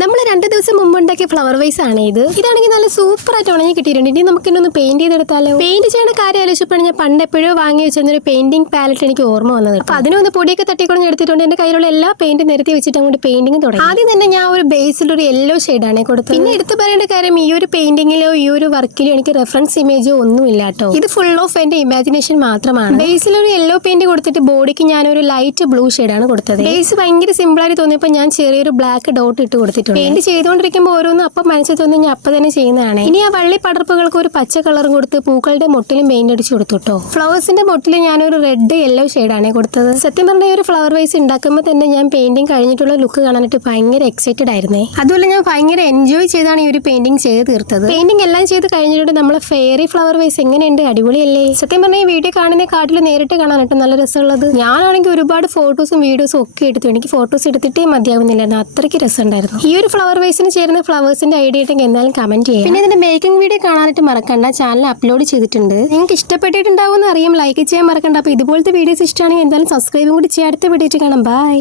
നമ്മൾ 2 ദിവസം മുമ്പ് ഉണ്ടാക്കിയ ഫ്ലവർ വൈസ് ആണ് ഇത്. ഇതാണെങ്കിൽ നല്ല സൂപ്പർ ആയിട്ട് ഉണങ്ങി കിട്ടിയിട്ടുണ്ട്. ഇനി നമുക്ക് ഇന്നൊന്ന് പെയിന്റ് ചെയ്തെടുത്താലോ. പെയിന്റ് ചെയ്യുന്ന കാര്യം ആലോചിച്ചപ്പോൾ ഞാൻ പണ്ട് എപ്പോഴോ വാങ്ങി വെച്ചിരുന്നൊരു പെയിന്റിംഗ് പാലറ്റ് എനിക്ക് ഓർമ്മ വന്നത്. അപ്പൊ അതിനൊന്ന് പൊടിയൊക്കെ തട്ടിക്കൊണ്ട് എടുത്തിട്ടുണ്ട്. എന്റെ കയ്യിലുള്ള എല്ലാ പെയിന്റ് നിരത്തി വെച്ചിട്ട് അങ്ങോട്ട് പെയിന്റിംഗ് തുടങ്ങി. ആദ്യം തന്നെ ഞാൻ ഒരു ബേസിൽ ഒരു യെല്ലോ ഷെയ്ഡാണ് കൊടുത്തത്. പിന്നെ എടുത്തു പറയേണ്ട കാര്യം ഈ ഒരു പെയിന്റിങ്ങിലോ ഈ ഒരു വർക്കിലോ എനിക്ക് റെഫറൻസ് ഇമേജോ ഒന്നും ഇല്ല കേട്ടോ. ഇത് ഫുൾ ഓഫ് എന്റെ ഇമാജിനേഷൻ മാത്രമാണ്. ബേസിൽ ഒരു യെല്ലോ പെയിന്റ് കൊടുത്തിട്ട് ബോഡിക്ക് ഞാൻ ഒരു ലൈറ്റ് ബ്ലൂ ഷെയ്ഡാണ് കൊടുത്തത്. ബേസ് ഭയങ്കര സിമ്പിൾ ആയിട്ട് തോന്നിയപ്പോൾ ഞാൻ ചെറിയൊരു ബ്ലാക്ക് ഡോട്ട് ഇട്ട് കൊടുത്തിട്ടുണ്ട്. പെയിന്റ് ചെയ്തുകൊണ്ടിരിക്കുമ്പോൾ ഓരോന്നും അപ്പം മനസ്സിൽ തോന്നി ഞാൻ അപ്പം തന്നെ ചെയ്യുന്നതാണ്. ഇനി ആ വള്ളി പടർപ്പുകൾക്ക് ഒരു പച്ച കളറും കൊടുത്ത് പൂക്കളുടെ മുട്ടിലും പെയിന്റ് അടിച്ചു കൊടുത്തുട്ടോ. ഫ്ലവേഴ്സിന്റെ മുട്ടിൽ ഞാനൊരു റെഡ് യെല്ലോ ഷെയ്ഡാണ് കൊടുത്തത്. സത്യം പറഞ്ഞ ഒരു ഫ്ലവർ വൈസ് ഉണ്ടാക്കുമ്പോൾ തന്നെ ഞാൻ പെയിന്റിംഗ് കഴിഞ്ഞിട്ടുള്ള ലുക്ക് കാണാനായിട്ട് ഭയങ്കര എക്സൈറ്റഡ് ആയിരുന്നേ. അതുപോലെ ഞാൻ ഭയങ്കര എൻജോയ് ചെയ്താണ് ഈ ഒരു പെയിന്റിംഗ് ചെയ്ത് തീർത്തത്. പെയിന്റിംഗ് എല്ലാം ചെയ്ത് കഴിഞ്ഞിട്ട് നമ്മളെ ഫെയറി ഫ്ലവർ വൈസ് എങ്ങനെയുണ്ട്? അടിപൊളിയല്ലേ? സത്യം പറഞ്ഞ ഈ വീഡിയോ കാണുന്ന കാട്ടിൽ നേരിട്ട് കാണാനായിട്ട് നല്ല രസമുള്ളത്. ഞാനാണെങ്കിൽ ഒരുപാട് ഫോട്ടോസും വീഡിയോസും ഒക്കെ എടുത്തു. എനിക്ക് ഫോട്ടോസ് എടുത്തിട്ടേ മതിയാവുന്നില്ലായിരുന്നു, അത്രയ്ക്ക് രസമുണ്ടായിരുന്നു. ഈ ഒരു ഫ്ലവർ വൈസിന് ചേരുന്ന ഫ്ലവേഴ്സിന്റെ ഐഡിയ ഉണ്ടെങ്കിൽ എന്തായാലും കമന്റ് ചെയ്യാം. പിന്നെ ഇതിന്റെ മേക്കിംഗ് വീഡിയോ കാണാനായിട്ട് മറക്കണ്ട, ചാനൽ അപ്ലോഡ് ചെയ്തിട്ടുണ്ട്. നിങ്ങൾക്ക് ഇഷ്ടപ്പെട്ടിട്ടുണ്ടാവുമെന്ന് അറിയാം, ലൈക്ക് ചെയ്യാൻ മറക്കണ്ട. അപ്പൊ ഇതുപോലത്തെ വീഡിയോസ് ഇഷ്ടമാണെങ്കിൽ എന്തായാലും സബ്സ്ക്രൈബും കൂടി ചെയ്യാം. അടുത്ത വീഡിയോ കാണാം. ബൈ.